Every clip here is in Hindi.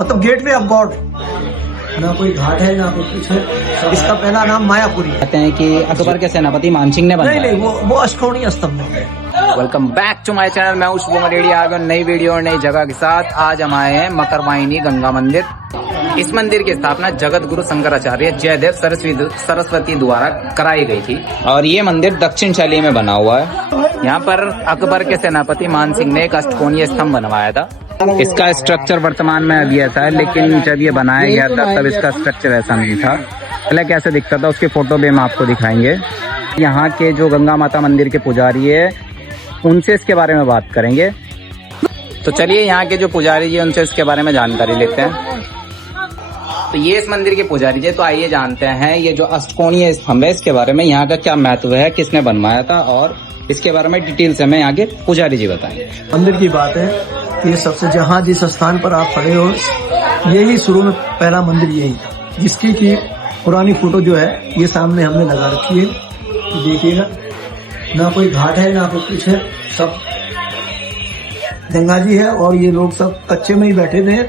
मतलब गेटवे ऑफ गॉड, ना कोई घाट है ना कोई कुछ है। इसका पहला नाम मायापुरी है। कहते हैं कि अकबर के सेनापति मानसिंह ने बनाया। नहीं वो अष्टकोणीय स्तंभ है। Welcome back to my channel. मैं हूं शुभम रेड्डी। आ गया नई वीडियो और नई जगह के साथ। आज हम आए हैं मकरवाहिनी गंगा मंदिर। इस मंदिर की स्थापना जगत गुरु शंकराचार्य जयदेव सरस्वती द्वारा कराई गई थी और ये मंदिर दक्षिण शैली में बना हुआ है। यहाँ पर अकबर के सेनापति मानसिंह ने एक अष्टकोणीय स्तंभ बनवाया था। इसका स्ट्रक्चर वर्तमान में अभी ऐसा है, लेकिन जब ये बनाया गया था तब इसका स्ट्रक्चर ऐसा नहीं था। पहले कैसे दिखता था उसकी फोटो भी हम आपको दिखाएंगे। यहाँ के जो गंगा माता मंदिर के पुजारी है उनसे इसके बारे में बात करेंगे। तो चलिए यहाँ के जो पुजारी जी है उनसे इसके बारे में जानकारी लेते हैं। तो ये इस मंदिर के पुजारी जी, तो आइए जानते हैं ये जो अष्टकोणीय स्तंभ है इसके बारे में, यहाँ का क्या महत्व है, किसने बनवाया था और इसके बारे में डिटेल से हमें यहाँ के पुजारी जी बताएंगे। मंदिर की बात है कि ये सबसे जहाँ जिस स्थान पर आप खड़े हो यही शुरू में पहला मंदिर यही था, जिसकी की पुरानी फोटो जो है ये सामने हमने लगा रखी है। देखिएगा, ना कोई घाट है ना कोई कुछ है, सब गंगा जी है और ये लोग सब कच्चे में ही बैठे थे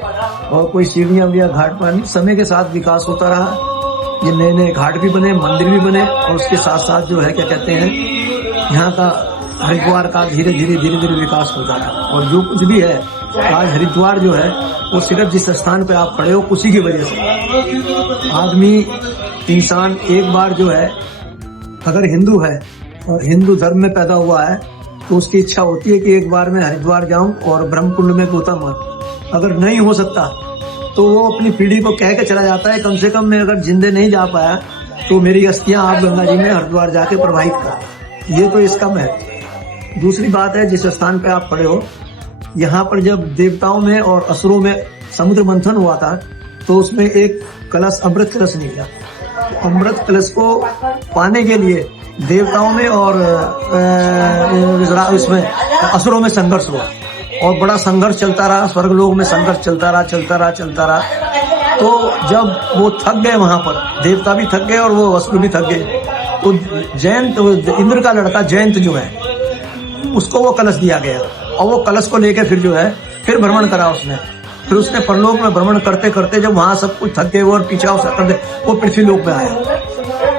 और कोई सीढ़ियां या घाट पानी। समय के साथ विकास होता रहा, ये नए नए घाट भी बने, मंदिर भी बने और उसके साथ साथ जो है क्या कहते हैं यहाँ का हरिद्वार का धीरे धीरे विकास होता रहा। और जो कुछ भी है आज हरिद्वार जो है वो सिर्फ जिस स्थान पे आप खड़े हो उसी की वजह से। आदमी इंसान एक बार जो है अगर हिंदू है और हिंदू धर्म में पैदा हुआ है तो उसकी इच्छा होती है कि एक बार मैं हरिद्वार जाऊं और ब्रह्मकुंड में गोता मारूं। अगर नहीं हो सकता तो वो अपनी पीढ़ी को कह के चला जाता है कम से कम मैं अगर जिंदे नहीं जा पाया तो मेरी अस्थियां आप गंगा जी में हरिद्वार जाके प्रवाहित कर। ये तो इसका महत्व। दूसरी बात है जिस स्थान पे आप खड़े हो यहाँ पर जब देवताओं में और असुरों में समुद्र मंथन हुआ था तो उसमें एक कलश अमृत कलश निकला। अमृत कलश को पाने के लिए देवताओं में और इसमें असुरों में संघर्ष हुआ और बड़ा संघर्ष चलता रहा। स्वर्गलोक में संघर्ष चलता रहा। तो जब वो थक गए, वहां पर देवता भी थक गए और वो असुर भी थक गए, तो जयंत इंद्र का लड़का जयंत जो है उसको वो कलश दिया गया और वो कलश को लेके फिर जो है फिर भ्रमण करा उसने। फिर उसने परलोक में भ्रमण करते करते जब वहां सब कुछ थक गए वो और पीछा कर वो पृथ्वी लोक में आया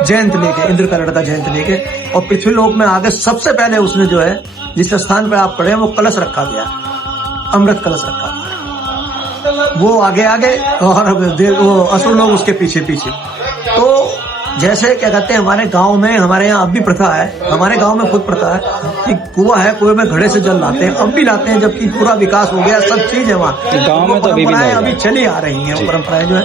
जयंत लेके, इंद्र का लड़का जयंत लेके। और पृथ्वी लोक में आगे सबसे पहले उसने जो है जिस स्थान पर आप खड़े वो कलश रखा गया, अमृत कलश रखा गया। वो आगे और वो असुर लोग उसके पीछे। तो जैसे क्या कहते हैं हमारे गांव में, हमारे यहाँ अब भी प्रथा है, हमारे गांव में खुद प्रथा है कि कुआं है, कुएं में घड़े से जल लाते हैं, अब भी लाते हैं, जबकि पूरा विकास हो गया, सब चीज है वहाँ। गांव में तो परंपराएं अभी चली आ रही हैं, परंपराएं जो है।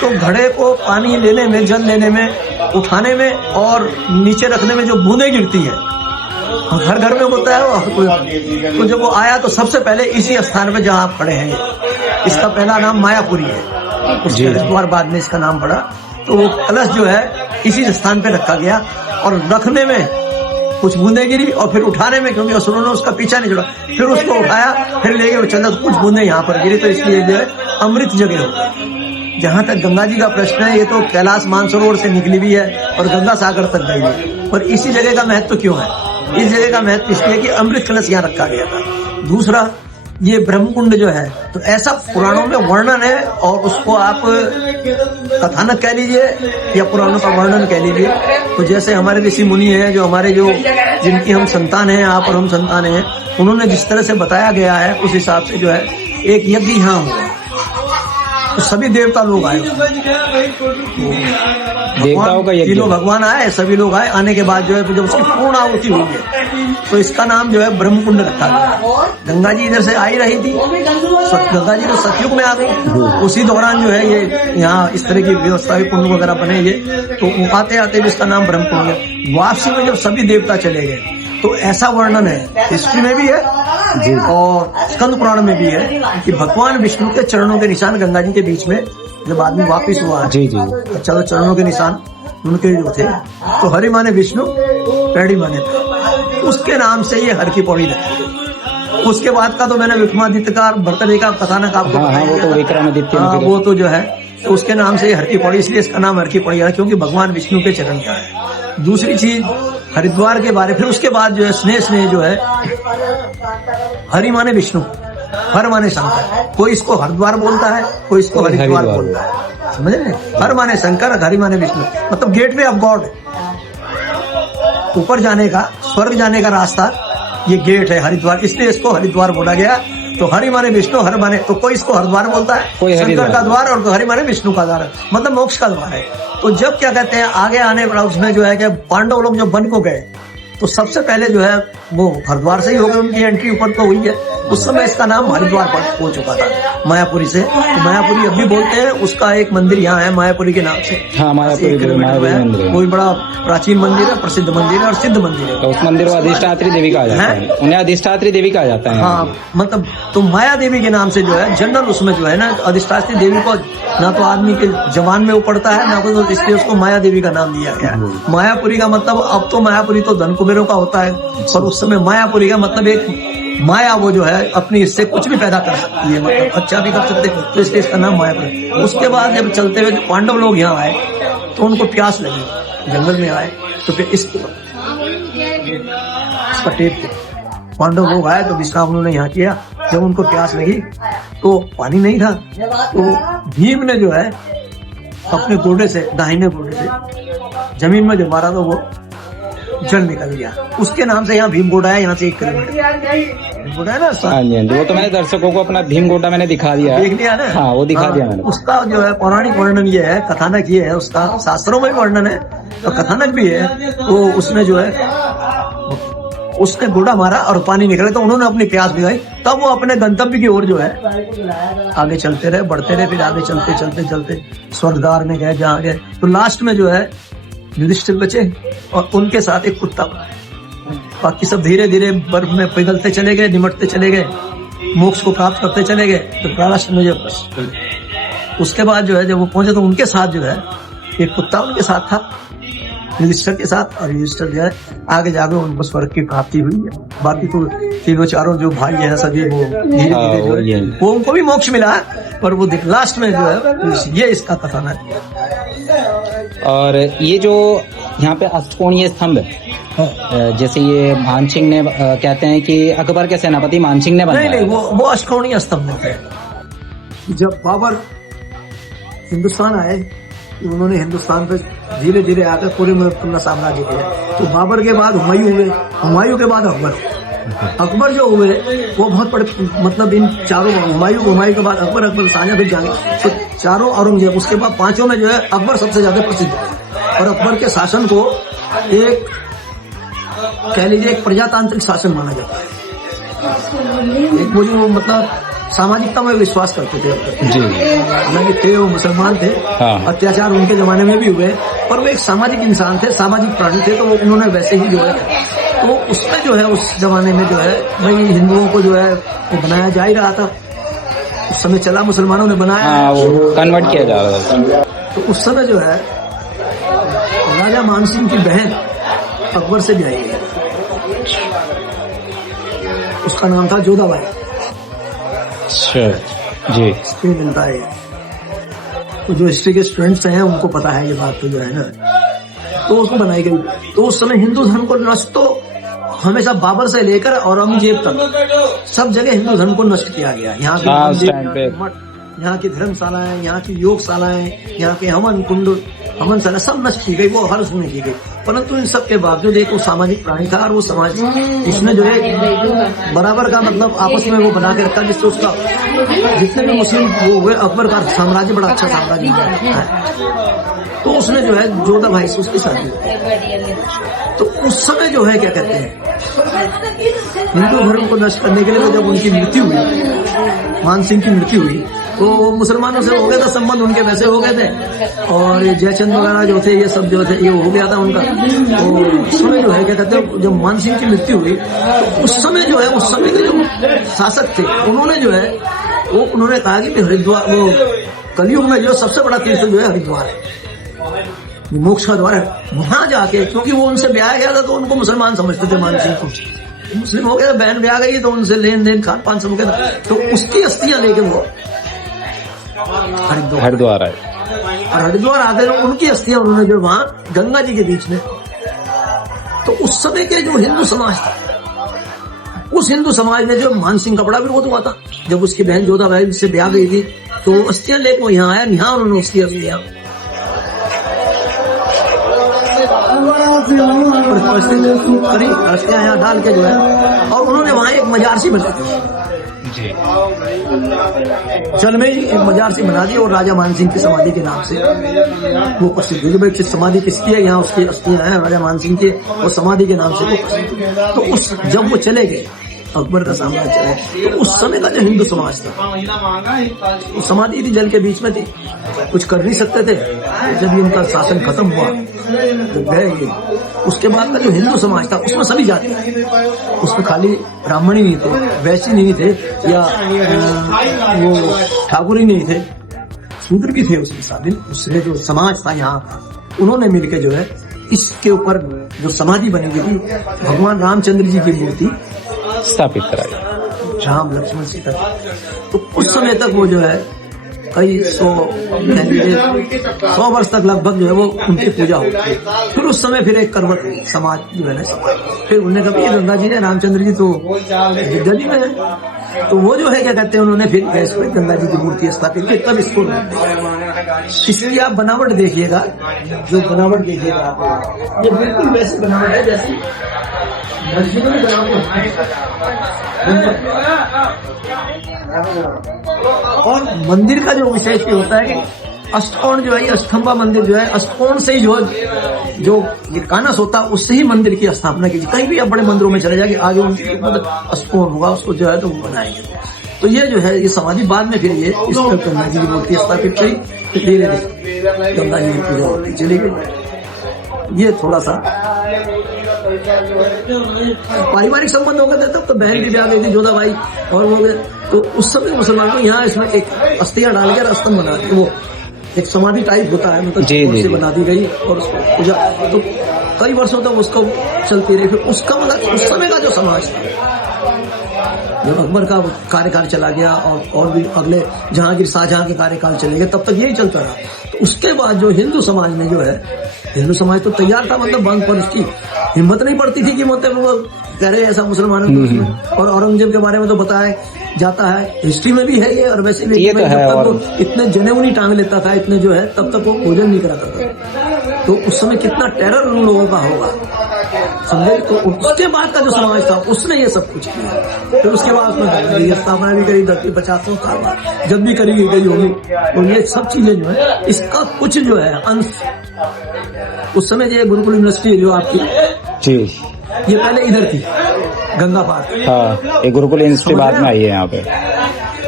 तो घड़े को पानी लेने में, जल लेने में, उठाने में और नीचे रखने में जो बूंदें गिरती है घर घर में होता है। तो जब वो आया तो सबसे पहले इसी स्थान पे जहाँ आप खड़े हैं, इसका पहला नाम मायापुरी है, उसके हरिद्वार बाद में इसका नाम पड़ा। तो वो कलश जो है इसी स्थान पे रखा गया और रखने में कुछ बूंदें गिरी और फिर उठाने में, क्योंकि असुरों ने उसका पीछा नहीं छोड़ा, फिर उसको उठाया, फिर लेके चला तो कुछ बूंदें यहाँ पर गिरी, तो इसलिए जो है अमृत जगह हो। जहाँ तक गंगा जी का प्रश्न है, ये तो कैलाश मानसरोवर से निकली भी है और गंगा सागर तक गई है। और इसी जगह का महत्व क्यों है? इस जगह का महत्व इसलिए कि अमृत कलश यहाँ रखा गया था। दूसरा, ये ब्रह्मकुंड जो है तो ऐसा पुराणों में वर्णन है और उसको आप कथानक कह लीजिए या पुराणों का वर्णन कह लीजिए। तो जैसे हमारे ऋषि मुनि हैं जो हमारे जिनकी हम संतान हैं, आप और हम संतान हैं, उन्होंने जिस तरह से बताया गया है उस हिसाब से जो है एक यज्ञ यहाँ हुआ तो सभी देवता लोग आए, देवताओं का यज्ञ, तीनों भगवान आए, सभी लोग आए। आने के बाद जो है जब उसकी पूर्ण आहुति हुई है तो इसका नाम जो है ब्रह्मकुंड रखा गया। गंगा जी इधर से आई रही थी, गंगा जी तो सतयुग में आ गई, उसी दौरान जो है ये यहाँ इस तरह की व्यवस्था कुंड वगैरह बने ये, तो आते आते भी इसका नाम ब्रह्मकुंड है। वापसी में जब सभी देवता चले गए तो ऐसा वर्णन है, हिस्ट्री में भी है और स्कंद पुराण में भी है कि भगवान विष्णु के चरणों के निशान गंगा जी के बीच में जब आदमी वापिस हुआ है, चलो चरणों के निशान उनके जो थे, तो हरि माने विष्णु, पैड़ी माने, उसके नाम से ये हर की पौड़ी रखी। उसके बाद का तो मैंने विक्रमादित्य का बर्तडे का कथानक आपको वो तो विक्रमादित्य, वो तो जो है तो उसके नाम से हर की पौड़ी, इसलिए इसका नाम हर की पौड़ी है क्योंकि भगवान विष्णु के चरण का है। दूसरी चीज हरिद्वार के बारे, फिर उसके बाद जो है स्नेह जो है हरि माने विष्णु, हर माने शंकर, कोई इसको हरिद्वार बोलता है, कोई इसको हरिद्वार बोलता है, समझ रहे? हर माने शंकर, हरि माने विष्णु, मतलब गेटवे ऑफ गॉड। ऊपर जाने का, स्वर्ग जाने का रास्ता ये गेट है हरिद्वार, इसलिए इसको हरिद्वार बोला गया। तो हरि माने विष्णु, हर माने, तो कोई इसको हरिद्वार बोलता है, कोई शंकर का द्वार, और हरि माने विष्णु का द्वार, मतलब मोक्ष का द्वार है। तो जब क्या कहते हैं आगे आने वाला उसमें जो है कि पांडव लोग जब वन को गए तो सबसे पहले जो है वो हरिद्वार से ही हो गए, उनकी एंट्री ऊपर तो हुई है। उस समय इसका नाम हरिद्वार हो चुका था मायापुरी से। तो मायापुरी अब भी बोलते हैं, उसका एक मंदिर यहाँ है मायापुरी के नाम से। हाँ, मायापुरी मंदिर है, कोई बड़ा प्राचीन मंदिर है, प्रसिद्ध मंदिर है और सिद्ध मंदिर है। तो उस मंदिर को अधिष्ठात्री देवी कहा जाता है, उन्हें अधिष्ठात्री देवी कहा जाता है। हाँ, मतलब तो माया देवी के नाम से जो है जनरल उसमें जो है ना अधिष्ठात्री देवी को ना तो आदमी के जवान में वो पड़ता है ना तो, इसलिए उसको माया देवी का नाम दिया गया है। मायापुरी का मतलब, अब तो मायापुरी तो धन कुबेरों का होता है, पर उस समय मायापुरी का मतलब एक माया वो जो है अपनी इससे कुछ भी पैदा कर सकती है, मतलब अच्छा भी कर सकते हैं, तो इसलिए इसका नाम मायापुरी। उसके बाद जब चलते हुए पांडव लोग यहाँ आए तो उनको प्यास लगी, जंगल में आए तो फिर इसका टेप थे, पांडव लोग आए तो विश्राम उन्होंने यहाँ किया। जब उनको प्यास लगी तो पानी नहीं था, तो भीम ने जो है अपने गोडे से, दाहिने गोडे से जमीन में जब मारा तो वो जल निकल गया। उसके नाम से यहाँ भीम गोडा है, यहाँ से 1 किलोमीटर गोडा है ना। हाँ जी, वो तो मैंने दर्शकों को अपना भीम गोडा मैंने दिखा दिया, देख लिया ना। हाँ, वो दिखा दिया मैंने। उसका जो है पौराणिक वर्णन ये है, कथानक ये है, उसका शास्त्रों में भी वर्णन है और कथानक भी है। तो उसमें जो है उसने गोडा मारा और पानी निकले तो उन्होंने अपनी प्यास बुझाई, तब वो अपने गंतव्य की ओर जो है आगे चलते रहे, बढ़ते रहे। फिर आगे चलते चलते चलते स्वर्गद्वार में गए, जहाँ गए तो लास्ट में जो है युधिष्ठिर बचे और उनके साथ एक कुत्ता बना। बाकी सब धीरे धीरे बर्फ में पिघलते चले गए, निमटते चले गए, मोक्ष को प्राप्त करते चले गए। तो प्रारब्ध में जब उसके बाद जो है जब वो पहुंचे तो उनके साथ जो है एक कुत्ता उनके साथ था, युधिष्ठिर के साथ, और युधिष्ठिर जो है आगे जाके उनको स्वर्ग की प्राप्ति हुई है। बाकी तो तीनों चारों जो भाई हैं सभी वो धीरे धीरे जो है वो उनको भी मोक्ष मिला, पर वो लास्ट में जो है ये इसका कथानक है। और ये जो यहाँ पे अष्टकोणीय स्तंभ है, जैसे ये मानसिंह ने कहते हैं कि अकबर के सेनापति मानसिंह ने बनाया। नहीं, वो अष्टकोणीय स्तंभ है। जब बाबर हिंदुस्तान आए, उन्होंने हिंदुस्तान पे धीरे धीरे आकर पूरे अपना साम्राज्य किया। तो बाबर के बाद हुमायूं हुए, हुमायूं के बाद अकबर। अकबर जो हुए वो बहुत बड़े, मतलब इन चारों, हुमायूं के बाद अकबर सानिया फिर जाने, तो चारों औरंगजेब, उसके बाद पांचों में जो है अकबर सबसे ज्यादा प्रसिद्ध है। और अकबर के शासन को एक कह लीजिए एक प्रजातांत्रिक शासन माना जाता है। एक वो जो मतलब सामाजिकता में विश्वास करते थे जी, हालांकि थे वो मुसलमान थे। हाँ। अत्याचार उनके जमाने में भी हुए, पर वो एक सामाजिक इंसान थे, सामाजिक प्राणी थे, तो वो उन्होंने वैसे ही जो है, तो उसमें जो है उस जमाने में जो है भाई हिंदुओं को जो है वो बनाया जा ही रहा था। उस समय चला, मुसलमानों ने बनाया, हाँ, वो कन्वर्ट किया जा रहा था। तो उस समय जो है राजा मानसिंह की बहन अकबर से ब्याही गई, उसका नाम था जोधाबाई। जी, हिस्ट्री मिलता है, तो जो हिस्ट्री के स्टूडेंट्स हैं उनको पता है ये बात, तो जो है ना, तो उसको बनाई गई। तो उस समय हिंदू धर्म को नष्ट तो हमेशा बाबर से लेकर औरंगजेब तक सब जगह हिंदू धर्म को नष्ट किया गया। यहाँ की यहाँ की धर्मशालाएं, यहाँ की योगशालाएं, यहाँ के हवन कुंड, हवनशाला सब नष्ट की गई, वो हर उसमें की गई। परंतु इन सब के बावजूद एक वो सामाजिक प्राणी था, और वो समाज इसने जो है बराबर का मतलब आपस में वो बना के रखा, जिससे उसका जितने भी मुस्लिम वो हुए, अकबर का साम्राज्य बड़ा अच्छा साम्राज्य है। तो उसने जो है जोधा भाई से उसकी शादी की। तो उस समय जो है क्या कहते हैं हिंदू धर्म को नष्ट करने के लिए, तो जब उनकी मृत्यु हुई, मानसिंह की मृत्यु हुई, तो मुसलमानों से हो गया था संबंध, उनके वैसे हो गए थे, और ये जयचंद वगैरह जो थे, ये सब जो थे, ये हो गया था उनका। तो उस समय जो है क्या कहते हैं जब मानसिंह की मृत्यु हुई, तो उस समय जो है उस समय के जो शासक थे उन्होंने जो है वो उन्होंने कहा कि हरिद्वार, वो कलयुग में जो सबसे बड़ा तीर्थ जो है हरिद्वार है, मोक्ष का द्वार है, वहां जाके, क्योंकि वो उनसे ब्याह गया था तो उनको मुसलमान समझते थे, मानसिंह को मुस्लिम हो गया, बहन ब्याह गई तो उनसे लेन देन खान पान सब हो गया, तो उसकी अस्थियां लेके वो हरिद्वार आए, और हरिद्वार आते उनकी अस्थियां उन्होंने जो वहां गंगा जी के बीच में, तो उस समय के जो हिंदू समाज था उस हिंदू समाज में जो मानसिंह कपड़ा विरोध हुआ था, जब उसकी बहन जोधाबाई से ब्याह गई थी तो अस्थियां लेकर वो यहाँ आया, यहाँ उन्होंने उसकी अस्थियां अस्थियां यहाँ डाल के जो है, और उन्होंने वहाँ एक मजार सी बना दी जी। चल में ही एक मजार सी बना दी और राजा मानसिंह की समाधि के नाम से वो प्रसिद्ध हुई। भाई समाधि किसकी है, यहाँ उसकी अस्थियां हैं राजा मानसिंह के, और समाधि के नाम से वो प्रसिद्ध। तो उस जब वो चले गए अकबर का साम्राज्य चले, तो उस समय का जो हिंदू समाज था, समाधि थी जल के बीच में थी, कुछ कर नहीं सकते थे। जब इनका शासन खत्म हुआ, जब गए ये, उसके बाद का जो हिंदू समाज था उसमें सभी जाति, उसमें खाली ब्राह्मण ही नहीं थे, वैश्य नहीं थे, या वो ठाकुर ही नहीं थे, शूद्र भी थे उसमें शामिल। उसने जो समाज था यहाँ का, उन्होंने मिलकर जो है इसके ऊपर जो समाधि बनी हुई थी, भगवान रामचंद्र जी की मूर्ति स्थापित कराई, राम लक्ष्मण सीता। तो उस समय तक वो जो है कई 100 वर्ष तक लगभग जो है वो उनकी पूजा होती। फिर उस समय फिर एक करवट हुई, समाज जो है ना, फिर उन्होंने कहा ये गंगा जी ने, रामचंद्र जी तो दिल्ली में है, तो वो जो है क्या कहते हैं, उन्होंने फिर गैस पे गंगा जी की मूर्ति स्थापित की। तब इसको इसकी आप बनावट देखिएगा, जो बनावट देखिएगा आप, ये बिल्कुल वैसी बनावट है जैसी मस्जिदों में और मंदिर का जो विशेष ये होता है कि अष्टकोण जो है, ये अष्टखंबा मंदिर जो है, अष्टकोण से ही जो ये कानस होता है उससे ही मंदिर की स्थापना की। कहीं भी आप बड़े मंदिरों में चले जाएंगे, आगे उनकी मतलब अष्टकोण होगा, उसको जो है तो वो बनाएंगे। तो ये जो है ये समाधि बाद में फिर ये इस पर गंगा जी की मूर्ति स्थापित करी, फिर धीरे धीरे गंगा जी की पूजा होती चली गई। ये थोड़ा सा पारिवारिक संबंध हो गए थे। तब तो बहन की ब्याह गई थी जोधाबाई और हो गए, तो उस समय मुसलमानों को यहाँ इसमें एक अस्थियां डालकर स्तंभ बना दी, वो एक समाधि टाइप होता है, मतलब से बना दी गई और उसको पूजा, तो कई वर्षों तक उसको चलती रही। फिर उसका मतलब उस समय का जो समाज था, जब अकबर का कार्यकाल चला गया और भी अगले जहांगीर शाहजहां के कार्यकाल चले गए, तब तक यही चलता रहा। तो उसके बाद जो हिंदू समाज में जो है, हिंदू समाज तो तैयार था, मतलब बंद पर उसकी हिम्मत नहीं पड़ती थी कि मतलब वो कह रहे ऐसा मुसलमानों को। और औरंगजेब के बारे में तो बताया जाता है, हिस्ट्री में भी है ये, और वैसे भी तो है, और इतने जनेऊ नहीं टांग लेता था, इतने जो है तब तक वो भोजन नहीं करा करता। तो उस समय कितना टेरर उन लोगों का होगा, समझे। तो उसके बाद का जो समाज था उसने ये सब कुछ किया। फिर उसके बाद उसमें स्थापना भी करी 50 साल बाद, जब भी करी गई होगी। तो ये सब चीजें जो है, इसका कुछ जो है अंश उस समय जो गुरुकुल यूनिवर्सिटी जो आपकी जी, ये पहले इधर थी गंगा पार। हाँ, ये गुरुकुल यूनिवर्सिटी बाद में आई है यहाँ पे।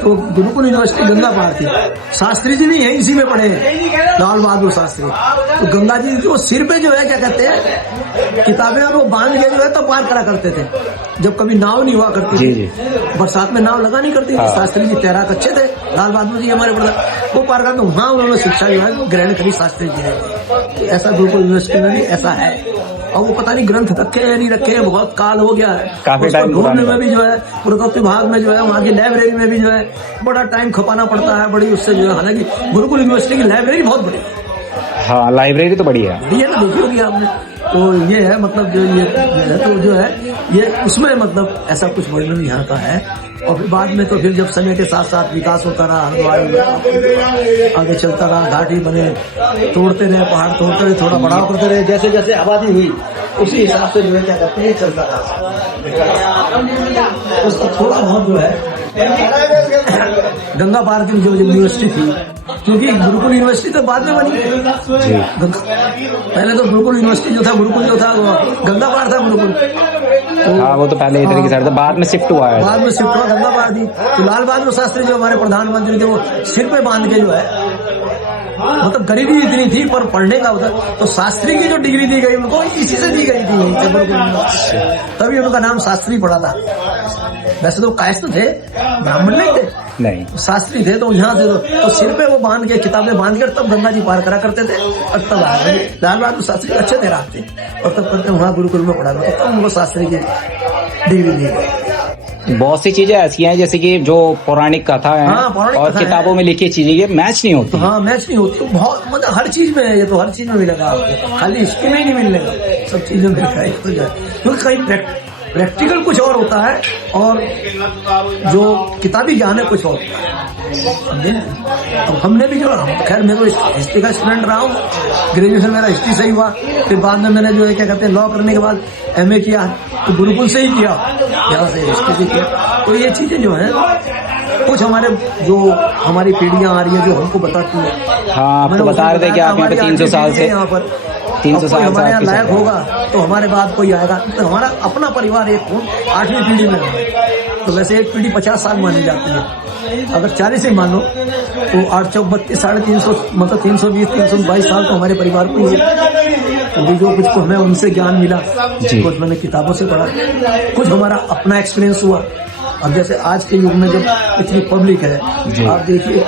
तो गुरुकुल यूनिवर्सिटी गंगा पार थी। शास्त्री जी भी यही इसी में पढ़े हैं, लाल बहादुर शास्त्री। तो गंगा जी को सिर पे जो है क्या कहते हैं किताबें, और वो बांध के जो है तो पार करा करते थे। जब कभी नाव नहीं हुआ करती थी, बरसात में नाव लगा नहीं करती थी, शास्त्री जी तैराक अच्छे थे, लाल बहादुर जी हमारे बड़ा, वो पार करते, वहाँ उन्होंने शिक्षा जो है ग्रहण करी शास्त्री जी ने। ऐसा गुरुकुल यूनिवर्सिटी में भी ऐसा है। और वो पता नहीं ग्रंथ रखे हैं नहीं रखे हैं, बहुत काल हो गया है। काफी टाइम ढूंढने में भी जो है, पुरातत्व विभाग में जो है, वहाँ की लाइब्रेरी में भी जो है बड़ा टाइम खपाना पड़ता है, बड़ी उससे जो है। हालांकि गुरुकुल यूनिवर्सिटी की लाइब्रेरी बहुत बड़ी है। हाँ, लाइब्रेरी तो बड़ी है, ये ना देखी होगी आपने। तो ये है मतलब जो ये है, तो जो है ये उसमें मतलब ऐसा कुछ वर्णन यहाँ का है। और फिर बाद में तो फिर जब समय के साथ साथ विकास होता रहा, आगे चलता रहा, घाटी बने, तोड़ते रहे, पहाड़ तोड़ते रहे, थोड़ा बढ़ाव करते रहे, जैसे जैसे आबादी हुई उसी हिसाब से जो है क्या करते हैं चलता रहा। उसका थोड़ा बहुत जो है गंगा पार की जो यूनिवर्सिटी थी, क्योंकि गुरुकुल यूनिवर्सिटी तो बाद में बनी। पहले तो गुरुकुल यूनिवर्सिटी जो था, गुरुकुल जो था वो गंगा पार था गुरुकुल। हाँ, वो तो पहले इधर की साइड था, बाद में शिफ्ट हुआ है। बाद में शिफ्ट हुआ गंगा पार थी। तो लाल बहादुर शास्त्री जो हमारे प्रधानमंत्री थे, वो सिर पे बांध के जो है, मतलब गरीबी इतनी थी पर पढ़ने का होता, तो शास्त्री की जो डिग्री दी गई उनको इसी से दी गई थी, तभी उनका नाम शास्त्री पड़ा था। वैसे तो कायस्थ थे, ब्राह्मण नहीं थे, नहीं शास्त्री थे। तो यहाँ से तो सिर पे वो बांध के, किताबें बांध कर तब गंगा जी पार करा करते थे। और तब लाल बहादुर शास्त्री अच्छे थे रास्ते, और तब करते वहाँ गुरुकुल में पढ़ा करते, तब उनको शास्त्री की डिग्री दी गई। बहुत सी चीजें ऐसी हैं जैसे कि जो पौराणिक कथा है, और किताबों में लिखी चीजें ये मैच नहीं होती। हाँ, मैच नहीं होती। बहुत मतलब हर चीज में है, ये तो हर चीज में मिलेगा आपको, खाली हिस्ट्री में ही नहीं मिलेगा, सब चीजों में मिलेगा। क्योंकि कई प्रैक्टिकल कुछ और होता है और जो किताबी ज्ञान है कुछ और होता है, समझे ना। अब हमने भी जो, खैर मैं तो हिस्ट्री का स्टूडेंट रहा हूँ, ग्रेजुएशन मेरा हिस्ट्री से ही हुआ, फिर बाद में मैंने जो है क्या कहते हैं लॉ करने के बाद MA किया, तो गुरुकुल से ही किया, यहाँ से हिस्ट्री से किया। तो ये चीजें जो है कुछ हमारी पीढ़ियां आ रही है जो हमको बताती है। हाँ, आप तो बता रहे थे कि आप यहाँ पे 300 साल से यहाँ पर 300 साल हमारे यहाँ से लायक होगा तो हमारे बाद कोई आएगा। तो हमारा अपना परिवार एक हो, 8वीं पीढ़ी में है, तो वैसे एक पीढ़ी 50 साल मानी जाती है। अगर 40 ही मान लो तो 8 चौक 32 350, मतलब 320 322 साल तो हमारे परिवार को ही है। तो जो कुछ तो हमें उनसे ज्ञान मिला, कुछ मैंने किताबों से पढ़ा, कुछ हमारा अपना एक्सपीरियंस हुआ। अब जैसे आज के युग में जब इतनी पब्लिक है, आप देखिए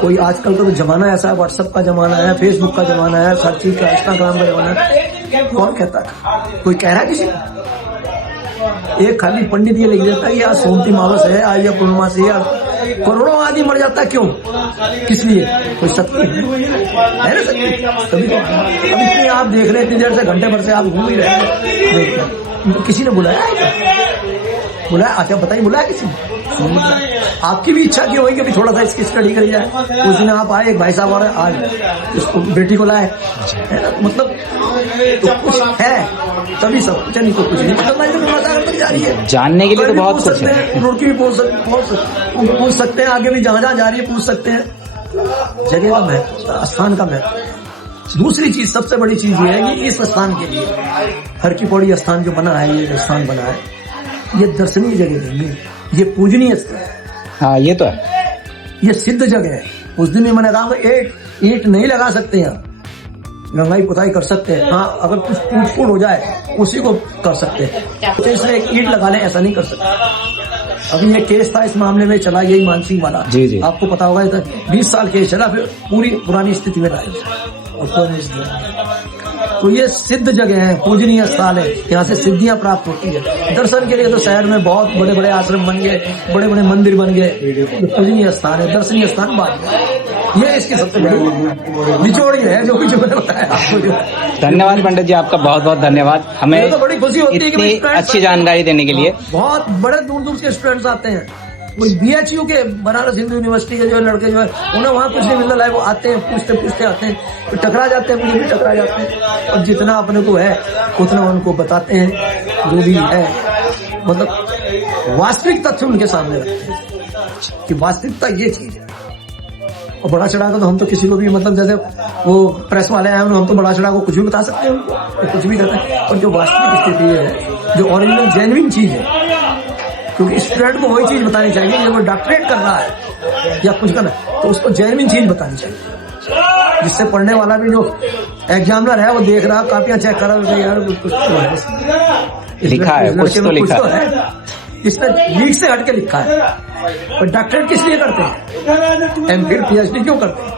कोई आजकल का तो जमाना ऐसा है, व्हाट्सएप का जमाना है, फेसबुक का जमाना है, हर चीज का, इंस्टाग्राम का जमाना है। कौन कहता है? कोई कह रहा है किसी को? एक खाली पंडित ये लिख देता है कि आज सोमती मावस है, आज या पूर्णमासी है, करोड़ों आदमी मर जाता है। क्यों? किस लिए? कोई शक्ति है ना, शक्ति तभी तो। अब इतनी आप देख रहे हैं, इतनी देर से घंटे भर से आप घूम ही रहे हैं, तो किसी ने बुलाया? अच्छा बताइए, बुलाया किसी ने? आपकी भी इच्छा क्यों हुई कि थोड़ा सा इसकी स्टडी करी जाए? उस दिन आप आए, एक भाई साहब और आज उसको बेटी को लाए, है ना, मतलब तो कुछ है तभी सब कुछ, नहीं तो कुछ नहीं। मतलब जा रही है, जानने के लिए तो बहुत कुछ है। रुड़की भी पूछ सकते हैं, आगे भी जहाँ जहाँ जा रही है पूछ सकते हैं। जगह का महत्व, स्थान का महत्व। दूसरी चीज, सबसे बड़ी चीज ये है कि इस स्थान के लिए हर की पौड़ी स्थान जो बना है, ये जो स्थान बना है, ये दर्शनीय जगह नहीं है, ये पूजनीय स्थल है। हाँ, ये तो है, ये सिद्ध जगह है। उस दिन भी मैंने कहा ईंट नहीं लगा सकते हैं, रंगाई पुताई कर सकते हैं। हाँ, अगर कुछ टूट फूट हो जाए उसी को कर सकते हैं, तो इसमें एक ईंट लगा लें ऐसा नहीं कर सकते। अभी ये केस था इस मामले में चला, यही मानसिंह वाला, जी। आपको पता होगा, 20 साल केस चला, फिर पूरी पुरानी स्थिति में लाए। तो ये सिद्ध जगह है, पूजनीय स्थल है, यहाँ से सिद्धियां प्राप्त होती है। दर्शन के लिए तो शहर में बहुत बड़े बड़े आश्रम बन गए, बड़े बड़े मंदिर बन गए, पूजनीय स्थान है, दर्शनीय स्थान बाद ये इसकी सबसे बड़ी निचोड़ी है जो कुछ मैंने बताया आपको। धन्यवाद पंडित जी, आपका बहुत बहुत धन्यवाद, हमें तो बड़ी खुशी होती है कि इतनी अच्छी जानकारी देने के लिए। बहुत बड़े दूर दूर के स्टूडेंट्स आते हैं, कोई BHU के, बनारस हिंदू यूनिवर्सिटी के जो लड़के जो है, उन्हें वहाँ कुछ नहीं मिलता है, वो आते हैं, पूछते आते हैं, तो टकरा जाते हैं, मुझे भी टकरा जाते हैं, और जितना अपने को है उतना उनको बताते हैं, जो भी है, मतलब वास्तविक तथ्य उनके सामने रखते हैं कि वास्तविकता ये चीज है। और बड़ा चढ़ा कर तो हम तो किसी को भी, मतलब जैसे वो प्रेस वाले आए, हम तो बड़ा चढ़ा को कुछ भी बता सकते हैं उनको, तो कुछ भी कहते हैं। और जो वास्तविक स्थिति है, जो ओरिजिनल जेन्युइन चीज है, क्योंकि स्टूडेंट को वही चीज बतानी चाहिए, जब वो डॉक्टरेट कर रहा है या कुछ करना है तो उसको जेन्युइन चीज बतानी चाहिए, जिससे पढ़ने वाला भी जो एग्जामिनर है वो देख रहा, कापियां चेक कर रहा है, यार कुछ लिखा है, कुछ तो लिखा है, इसमें लीक से हटके लिखा है। और डॉक्टरेट किस लिए करते हैं? MPhil PhD क्यों करते हैं?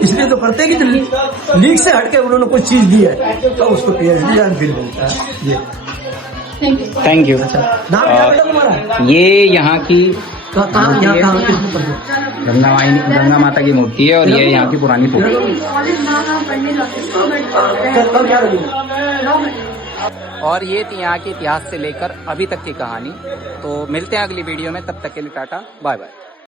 इसलिए तो करते हैं कि जो लीक से हटके उन्होंने कोई चीज दी है तो उसको PhD या MPhil मिलता है। ये थैंक यू। नाम क्या बेटा तुम्हारा? ये यहाँ की गंगा माता की मूर्ति है, और ये यहाँ की पुरानी फोटो। और ये थी यहाँ के इतिहास से लेकर अभी तक की कहानी। तो मिलते हैं अगली वीडियो में, तब तक के लिए टाटा, बाय बाय।